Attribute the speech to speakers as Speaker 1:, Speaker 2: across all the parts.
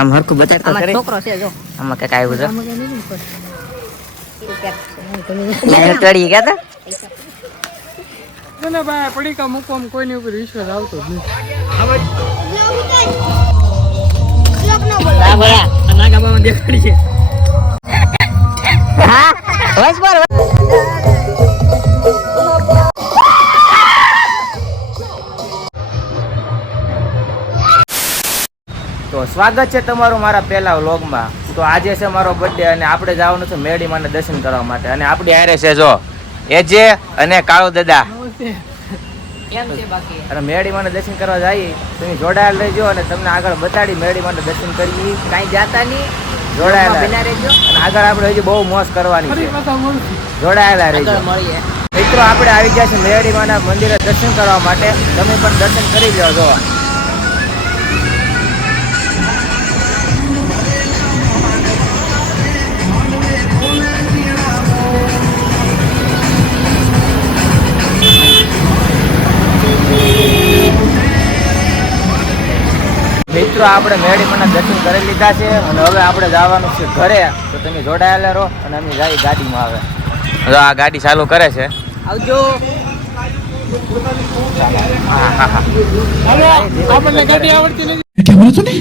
Speaker 1: આમ હરખું બતાડ તો ખરી.
Speaker 2: છોકરો છે જો.
Speaker 1: આમાં કંઈક આવ્યું છે. તળી ગયા તા.
Speaker 3: ના ભાઈ પડીકા આમ કોઈની ઉપર વિશ્વાસ આવતો જ નહીં
Speaker 1: ના
Speaker 3: દેખાડી છે.
Speaker 1: હા તો સ્વાગત છે તમારું મારા પહેલા વ્લોગમાં. તો આજે છે મારો બર્થડે અને આપણે જવાનું છે મેડી માને દર્શન કરવા માટે. અને આપણી હારે છે જો એજે અને કાળો દાદા.
Speaker 2: કેમ છે બાકી?
Speaker 1: અને મેડી માને દર્શન કરવા જઈએ તમે જોડાયેલ રહેજો અને તમને આગળ બતાડી મેડી માને દર્શન કરીએ.
Speaker 2: કાંઈ જાતા નહીં
Speaker 1: જોડાયેલા.
Speaker 2: રહેજો.
Speaker 1: અને આગળ આપણે હજી બહુ મોજ કરવાની છે. જોડાયેલા રહેજો. મિત્રો આપણે આવી ગયા છે મેડી માના મંદિરે દર્શન કરવા માટે. તમે પણ દર્શન કરી લો જો. મિત્રો આપણે મેરડી માના દર્શન કરી લીધા છે અને હવે આપણે જવાનું છે ઘરે. તો તમે જોડાયેલા રહો અને અમે જાય ગાડીમાં આવે તો આ ગાડી ચાલુ કરે છે?
Speaker 2: આવજો.
Speaker 1: હા હા હા
Speaker 3: હાલો આપણને ગાડી આવડતી નથી.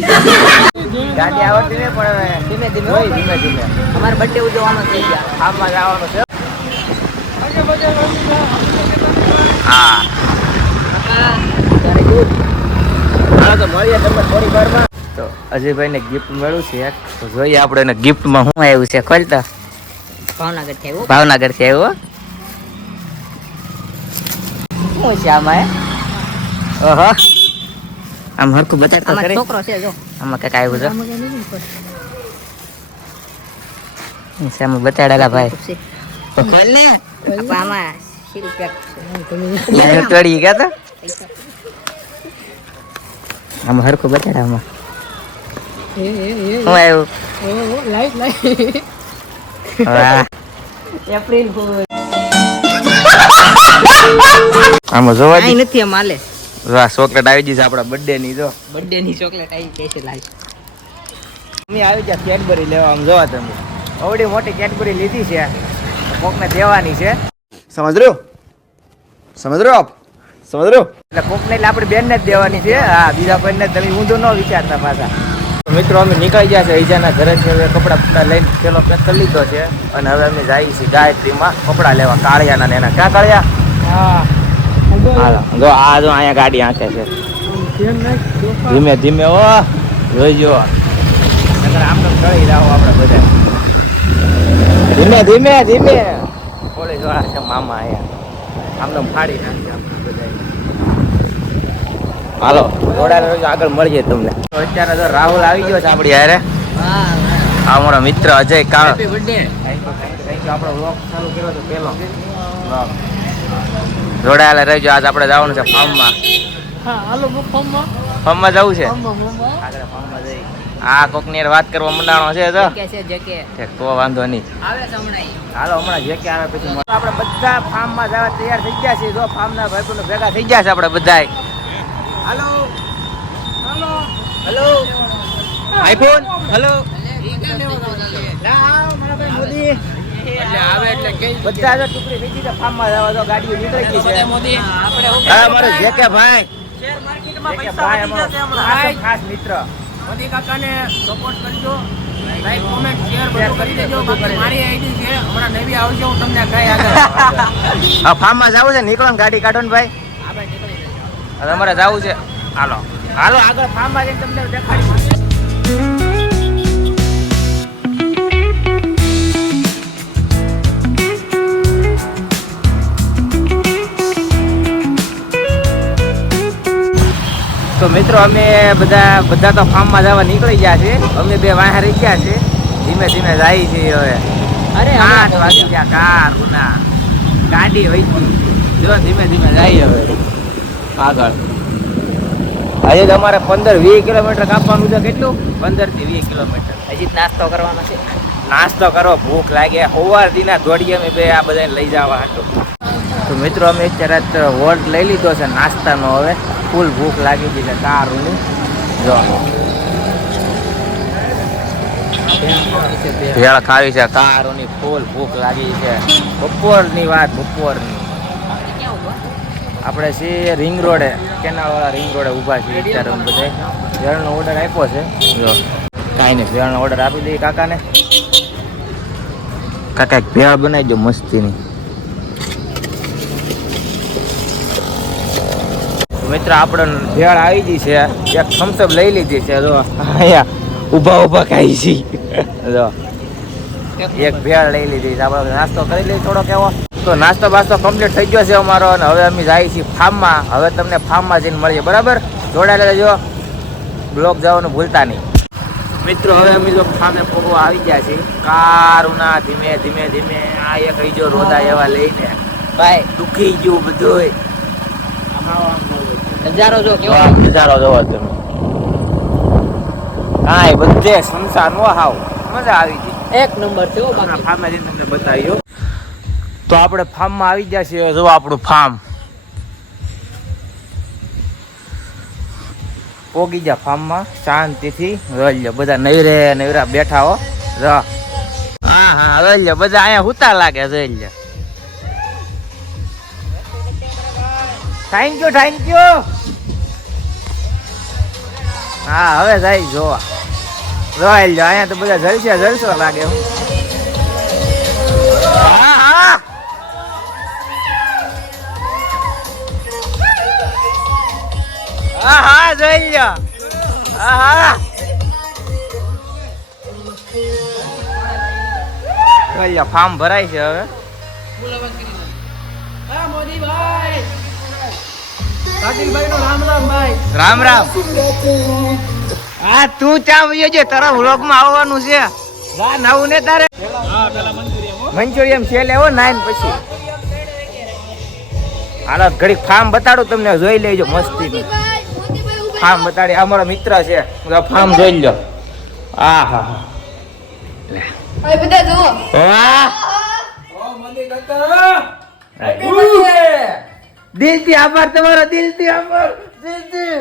Speaker 1: ગાડી આવડતી નહીં પણ હવે
Speaker 2: ધીમે ધીમે
Speaker 1: હોય ધીમે ધીમે.
Speaker 2: અમારે બર્થડે ઉજવવાનો થઈ ગયા
Speaker 1: આમાં જવાનું છે. હા. તો મળીએ તમને થોડી વારમાં. તો અજયભાઈને ગિફ્ટ મળ્યું છે તો જોઈએ આપણે એને ગિફ્ટમાં શું આવ્યું છે. ખોલતા.
Speaker 2: ભાવનગરથી આવ્યો?
Speaker 1: ભાવનગરથી આવ્યું શું છે આમાં ઓહો. આમ હરખું બતાડ કરે
Speaker 2: આમાં છોકરો છે જો.
Speaker 1: આમાં કંઈક આવ્યું છે. બતાડેલા ભાઈ? ખોલ ને.
Speaker 2: આમાં શીલ પેક છે?
Speaker 1: ગયા તા. આમ હરખું બતાડ આમાં. હું આવ્યું?
Speaker 3: Light light.
Speaker 1: વાહ.
Speaker 2: April fool.
Speaker 1: આમાં જોવા
Speaker 2: દી. નથી આમ હાલે.
Speaker 1: વાહ ચોકલેટ આવી જશે આપણા બર્થડે ની જો.
Speaker 2: બર્થડે ની ચોકલેટ આવી ગઈ છે લાઈ
Speaker 1: અમે આવી ગયા કેડબરી લેવા આમ જોવા તમે. ઓવડી મોટી કેડબરી લીધી છે. કોકને દેવાની છે.
Speaker 4: સમજ રહ્યો સમજ રહ્યો આપ? સમજ રહ્યો
Speaker 1: એટલે કોકને એટલે આપણી બેનને જ દેવાની છે. હા બીજા કોઈને તમે ઊંધો ન વિચારતા પાછા. મિત્રો અમે નીકળી ગયા છે ઈજાના ઘરે છે. હવે કપડાં કપડાં લઈને પેલો પેક કરી લીધો છે. અને હવે અમે જઈએ છીએ ગાયત્રીમાં કપડાં લેવા કાળિયાના ને એના. ક્યાં કાળિયા?
Speaker 3: હા
Speaker 1: જો આ જો અહીંયા ગાડી આંખે છે. ધીમે ધીમે ઓ જોઈજો આમ તો ચડી રહો આપણે બધા ધીમે ધીમે ધીમે. કોલેજ વાળા છે મામા અહીંયા. આમ તો ફાડી નાખશે આપણે બધા હાલો. થોડા રહેજો, આગળ મળીએ તમને. અત્યારે તો રાહુલ આવી ગયો છે આપણી હારે.
Speaker 2: હા.
Speaker 1: અમારો મિત્ર અજય કાળ આપણો વ્લોગ ચાલુ કર્યો તો પેલો જોડાયેલા રહેજો આજ આપણે જવાનું છે ફાર્મમાં.
Speaker 3: હા હાલો ફોર્મમાં.
Speaker 1: ફાર્મમાં જવું છે? આગળ ફાર્મમાં. જઈ આ કોકની હારે વાત કરવા મંડાણો છે તો?
Speaker 2: કે છે જે
Speaker 1: તો વાંધો નહીં.
Speaker 2: આવે છે હમણાં
Speaker 1: હાલો હમણાં જે આવે પછી આપણે બધા ફાર્મમાં જવા તૈયાર થઈ ગયા છે જો ફાર્મના ભાઈબંધો ભેગા થઈ ગયા છે આપણે બધા હાલો.
Speaker 3: હાલો.
Speaker 1: હેલો. IPhone hello.
Speaker 3: આવે
Speaker 1: બધા જો ટુકડી થઈ ગઈ છે ફાર્મમાં જવા તો ગાડીઓ નીકળી ગઈ છે.
Speaker 2: આપણે
Speaker 1: હા અમારે જે ભાઈ.
Speaker 3: શેર માર્કેટમાં પૈસા વધી જશે હમણાં.
Speaker 1: ખાસ ખાસ મિત્ર.
Speaker 3: મોદી કાકાને સપોર્ટ કરજો. લાઈક કોમેન્ટ શેર બધું કરી દેજો. બાકી મારી આઈડી છે. હમણાં નવી આવશે હું તમને કઈ આગળ
Speaker 1: હા ફાર્મમાં જવું છે? નીકળો ને ગાડી કાઢો ને ભાઈ.
Speaker 2: આપણે નીકળી જઈએ.
Speaker 1: હવે અમારે જવું છે. હાલો. હાલો આગળ ફાર્મમાં જઈને તમને દેખાડી તો મિત્રો અમે બધા બધા તો ફાર્મમાં જવા નીકળી ગયા છે. અમે બે વાહે રહી ગયા છે. ધીમે ધીમે જાય છે હવે.
Speaker 2: અરે
Speaker 1: આઠ વાગી ગયા કાર ગુના. ગાડી હોય જો ધીમે ધીમે જાય હવે. આગળ. હજી તમારે પંદર વીસ કિલોમીટર કાપવાનું છે. કેટલું? પંદરથી વીસ કિલોમીટર.
Speaker 2: હજી નાસ્તો કરવાનો છે.
Speaker 1: નાસ્તો કરો ભૂખ લાગે. સવાર દીના દોડીએ અમે બે આ બધાને લઈ જવા હતું તો મિત્રો અમે અત્યારે વોટ લઈ લીધો છે નાસ્તાનો હવે. ફૂલ ભૂખ લાગી ગઈ છે કારની જો. ભેળ ખાવી છે કારોની ફૂલ ભૂખ લાગી છે. બપોરની વાત, બપોરની. આપણે છીએ રિંગ રોડે, કેનાલવાળા રિંગ રોડે ઊભા છીએ અત્યારે અમે બધે ભેળનો ઓર્ડર આપ્યો છે. જો. કાંઈ નહીં ભેળનો ઓર્ડર આપી દઈએ કાકાને. કાકા, એક ભેળ બનાવી દો મસ્તીની. મિત્ર, આપણે ભેળ આવી ગઈ છે. એક થમ્સઅપ લઈ લીધી છે. જો, અહીંયા ઊભા ઊભા ખાઈ છે. જો, એક ભેળ લઈ લીધી છે. આપણે નાસ્તો કરી લઈએ થોડો કેવો તો નાસ્તો બાસ્તો કમ્પ્લીટ થઈ ગયો છે અમારો અને હવે અમે જઈએ છીએ ફાર્મમાં. હવે તમને ફાર્મમાં જઈને મળીએ. બરાબર? જોડાયેલા રહેજો. બ્લોક જવાનું ભૂલતા નહીં. મિત્રો, હવે અમે જો ફાર્મે પોગવા આવી ગયા છીએ. કારુના ધીમે ધીમે ધીમે આ એક જો રોદા એવા લઈને.
Speaker 2: ભાઈ,
Speaker 1: દુખી ગયું બધું
Speaker 2: નજારો જો કેવો
Speaker 1: નજારો જોવો તમે. કાંઈ બધે સંસાર નો હાવ. મજા આવી ગઈ.
Speaker 2: એક નંબર છે હો
Speaker 1: આપણા
Speaker 2: બાકી
Speaker 1: ફાર્મ જઈને તમને બતાવ્યો. તો આપણે ફાર્મમાં આવી ગયા છીએ. જો આપણું ફાર્મ પોગી જા ફાર્મમાં શાંતિથી રલ્યો બધા નૈરે નૈરા બેઠા હો. રહ હા હા રલ્યો બધા અહીંયા હુતા લાગે રલ્યો થેન્ક યુ થેન્ક યુ હા, હવે જાય, જોવા. રોયલ જો, અહીંયા તો બધા જલસે, જલસો લાગે હો. હા. જોઈ લો હા હા. જોઈ લો ફાર્મ ભરાય છે હવે.
Speaker 3: પાટીલભાઈ નો રામ રામ ભાઈ.
Speaker 1: રામ રામ. હા તું ત્યાં વયો છે તારા વ્લોગમાં આવવાનું છે. વા નવું ને તારે? મંચુરિયમ છે લેવો નાઈન પછી. હાલો ઘડીક ફાર્મ બતાડું તમને જોઈ લેજો મસ્તી ફાર્મ બતાડી આ અમારો મિત્ર છે. ફાર્મ જોઈ લો આ હા
Speaker 5: હા. બધા જુઓ.
Speaker 1: વાહ દિલથી આભાર તમારો દિલથી આભાર દિલથી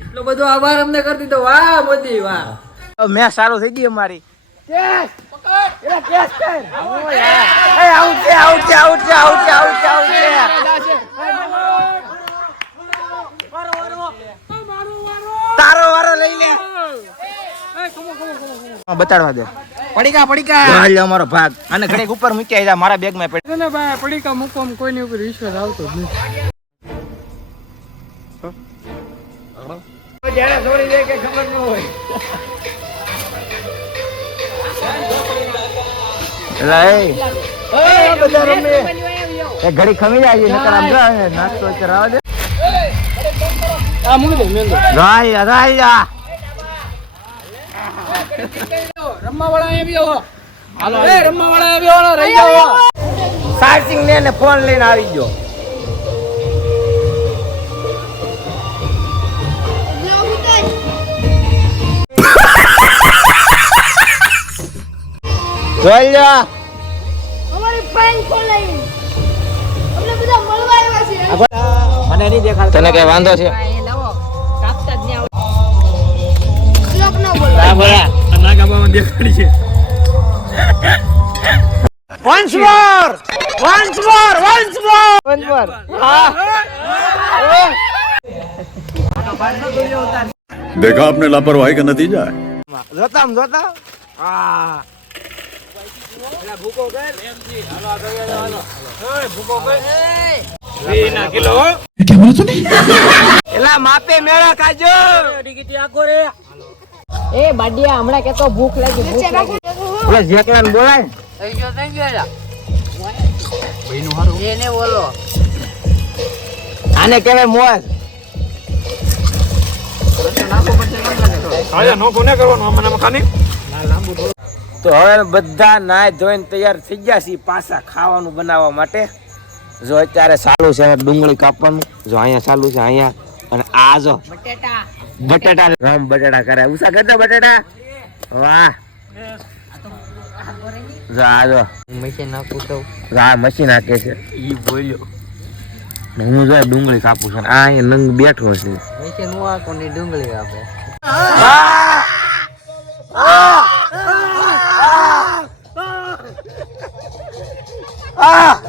Speaker 3: એટલો બધો આભાર અમને કરી દીધો વાહ મોદી વાહ
Speaker 1: મેં સારું થઈ ગઈ અમારી બતાડવા દે
Speaker 3: પડીકા પડીકા.
Speaker 1: હાલ અમારો ભાગ. અને ઘડીક ઉપર મૂકી આવ્યા મારા બેગમાં પડી
Speaker 3: ને ભાઈ પડીકા મૂકવામાં કોઈની ઉપર વિશ્વાસ આવતો જ નથી.
Speaker 1: જ્યારે છોડી દે કે ખબર ન હોય. ઘડી ખમી જાય નકર આમ નાસ્તો કરાવવા દે
Speaker 3: આ મૂકી દે મેંદો
Speaker 1: રાય રાય સારસિંગ ને ફોન લઈને આવી ગયો. જોઈ મને નહીં દેખાડતો તને કઈ વાંધો છે?
Speaker 5: ન બોલો
Speaker 1: હા બોલા
Speaker 3: નાગાબામાં દેખાડી છે
Speaker 1: once more once more once more once more હા
Speaker 6: देखा आपने लापरवाही का नतीजा है
Speaker 1: જોતા આમ જોતા હા એલા ભૂકો કર એલા માપે મેળા કાજો
Speaker 2: એ બાડિયા હમણાં કેતો ભૂખ લાગી ભૂખ લાગી.
Speaker 1: ઓલે જેકલાન બોલાય
Speaker 2: થઈ ગયો થઈ ગયો એલા. એને બોલો.
Speaker 1: આને કહેવાય મોજ. તો હવે બધા નાય ધોઈને તૈયાર થઈ ગયા છીએ પાછા ખાવાનું બનાવવા માટે. જો અત્યારે ચાલુ છે ડુંગળી કાપવાનું. જો અહીંયા ચાલુ છે અહીંયા. અને આ જો.
Speaker 2: બટેટા.
Speaker 1: બટાટા રામ બટાટા કરે ઉષા કરતા બટાટા વાહ જો
Speaker 2: મશીન નાખું તો
Speaker 1: હા મશીન નાખે છે ઈ બોલ્યો હું જો ડુંગળી કાપું છું આ અહીંયા નંગ બેઠો છે
Speaker 2: મશીન હું આ કોની ડુંગળી કાપે
Speaker 1: આ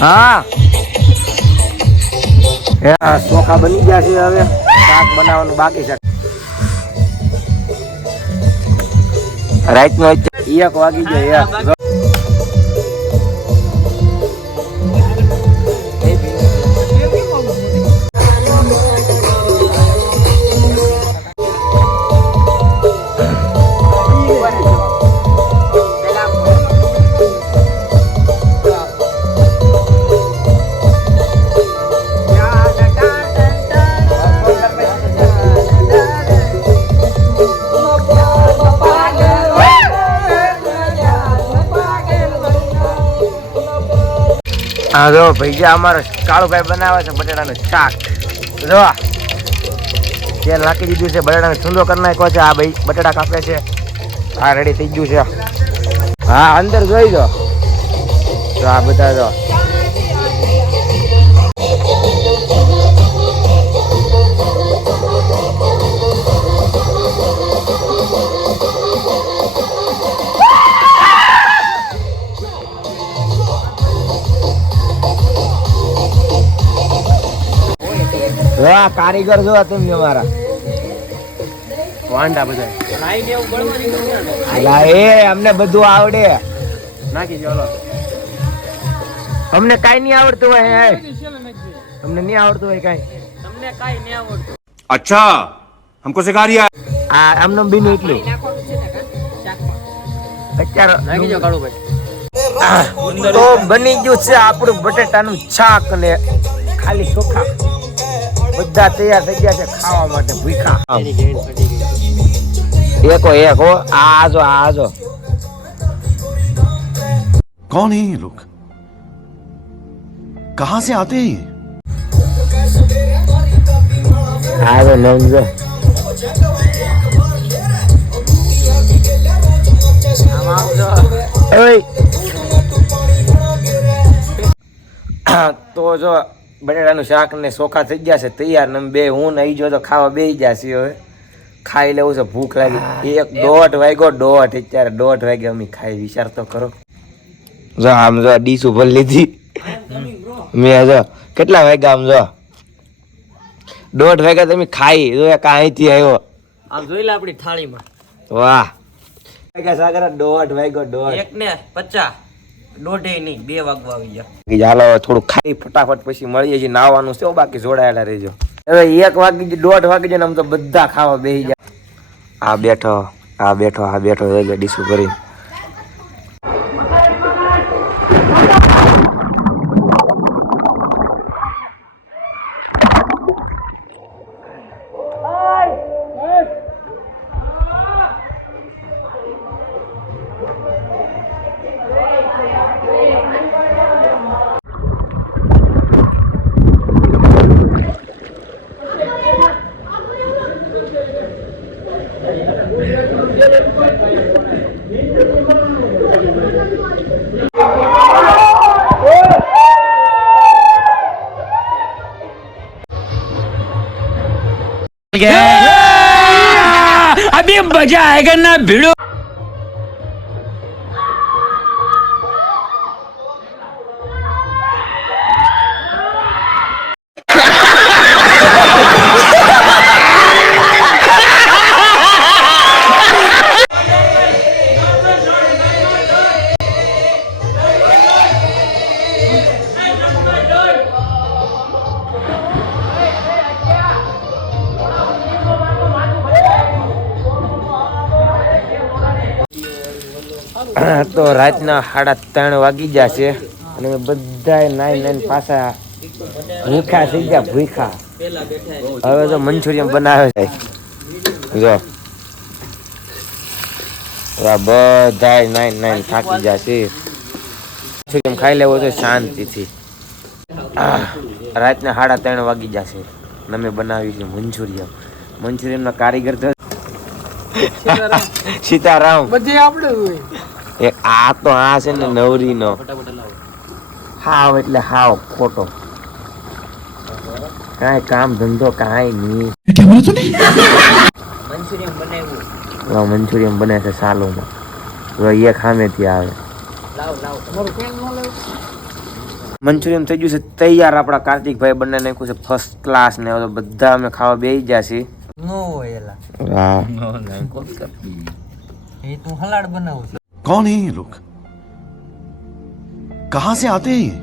Speaker 1: હા. ચોખા બની ગયા છે હવે. શાક બનાવવાનું બાકી છે. રાત નો એક વાગી ગયો એક. હા જો ભૈયા અમારો કાળુભાઈ બનાવે છે બટાટાનું શાક. જો તેલ નાખી દીધું છે, બટાટાનો છૂંદો કરી નાખ્યો છે, આ ભાઈ બટાટા કાપે છે. હા રેડી થઈ ગયું છે. હા, અંદર જોઈ જો આ બધા જો. કારીગર જો તમે અમારા. વાંડા બધા. એ અમને બધું આવડે.
Speaker 3: નાખી ચાલો
Speaker 1: અમને કાઈ નહીં આવડતું હોય અમને નહીં આવડતું હોય કાઈ.
Speaker 3: તમને કાઈ નહીં આવડતું.
Speaker 6: અચ્છા હમકો સિખા રહ્યા
Speaker 1: આ આમનો બીનું એટલું. અત્યારે
Speaker 3: નાખી જાવ કાળુ ભાઈ
Speaker 1: તો બની ગયું છે આપણું બટેટાનું છાક ને ખાલી ચોખા. બધા તૈયાર થઈ ગયા છે ખાવા માટે ભૂખા એકો એક હો. આ જો આ જો.
Speaker 6: કોણ હે લોક કહા સે આતે હે
Speaker 1: આ જો તો જો બટેટાનું શાક ને ચોખા થઈ ગયા છે તૈયાર ને બે હું ને જો તો ખાવા બે ગયા છીએ હવે. ખાઈ લેવું છે ભૂખ લાગી. એક દોઢ વાગ્યો દોઢ અત્યારે દોઢ વાગે અમે ખાઈ વિચાર તો કરો. જો આમ જો ડીશ ઉપર લીધી. મેં જો કેટલા વાગ્યા આમ જો? દોઢ વાગ્યા તમે ખાઈ જો એક અહીંથી આવ્યો.
Speaker 3: આમ જોઈ લે આપણી થાળીમાં.
Speaker 1: વાહ. વાગ્યા સાગર દોઢ વાગ્યો દોઢ.
Speaker 3: એક ને પચાસ. દોઢે નહીં, બે વાગવા આવી ગયા.
Speaker 1: હવે થોડું ખાઈ, ફટાફટ પછી મળીએ છીએ નાવાનું છે બાકી જોડાયેલા રહેજો. હવે એક વાગી દોઢ વાગી જાય આમ તો બધા ખાવા બેસી જાય આ બેઠો આ બેઠો આ બેઠો રહી ગયો ડીશું કરી તો રાતના સાડા ત્રણ વાગી છે અને બધા નાઈ નાઈ પાછા ભૂખા થઈ ગયા ભૂખા હવે તો મંચુરિયન બનાવે છે. જો. બધા નાઈ નાઈ થાકી છે. મંચુરિયન ખાઈ લેવો તો શાંતિથી. રાતના સાડા ત્રણ વાગી છે. અને અમે બનાવી છે મંચુરિયન. મંચુરિયનનો કારીગર તો સીતારામ.
Speaker 3: બધે આપણે હોય.
Speaker 1: એ આ તો આ છે ને નવરી નો હાવ એટલે હાવ ખોટો. કાંઈ કામ ધંધો કાંઈ નહીં. લાવ મંચુરિયન બને છે સાલોમાં. હવે એ ખામેથી આવે. મંચુરિયમ થઈ ગયું છે તૈયાર. આપણા કાર્તિકભાઈ બંને નાખ્યું છે. ફર્સ્ટ ક્લાસ ને બધા અમે ખાવા બેસી ગયા છીએ. હા
Speaker 6: कौन है ये लोग कहाँ से आते हैं ये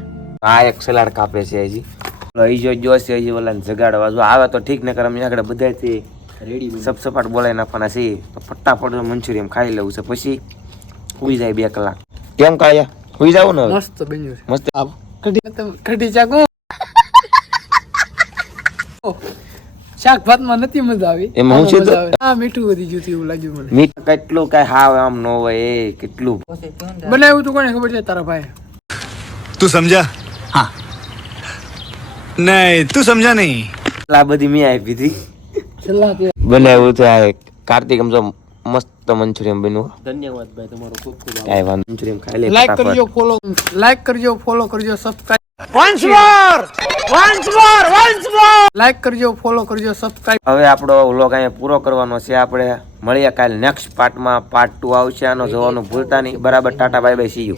Speaker 1: આ એક સલાડ કાપે છે હજી હજી જો જોશે હજી ઓલાને જગાડવા જો આવે તો ઠીક ને કરે અમે આગળ બધાથી સપ સપાટ બોલાવી નાખવાના છે તો ફટાફટ મંચુરિયન ખાઈ લેવું છે પછી સુઈ જાય બે કલાક કેમ કાયા સુઈ જાવ ને હવે?
Speaker 3: મસ્ત બન્યું છે
Speaker 1: મસ્ત
Speaker 3: કઢી કઢી ચાકો શાક ભાતમાં નથી મજા આવી.
Speaker 1: એમાં હું છે
Speaker 3: હા મીઠું વધી ગયું એવું લાગ્યું મને.
Speaker 1: મીઠ કેટલું કઈ હાવ આમ નો હોય એ કેટલું?
Speaker 3: બનાવ્યું તું કોને ખબર છે? તારા ભાઈ
Speaker 6: તું સમજા? હા. નહીં તું સમજા નહીં.
Speaker 1: આ બધી મેં આપી હતી બનાવ્યું તો આ કાર્તિક આમ મસ્ત મંચુરિયન બન્યું ધન્યવાદ ભાઈ તમારો ખૂબ ખૂબ કાંઈ વાંધો મંચુરિયમ ખાઈ લે
Speaker 3: લાઈક કરજો ફોલો લાઈક કરજો ફોલો કરજો subscribe once more once more once more like કરજો ફોલો કરજો સબસ્ક્રાઇબ
Speaker 1: હવે આપણો વ્લોગ અહીંયા પૂરો કરવાનો છે. આપણે મળીએ કાલે નેક્સ્ટ પાર્ટમાં પાર્ટ ટુ આવશે. આનો જોવાનું ભૂલતા નહીં. બરાબર tata bye bye see you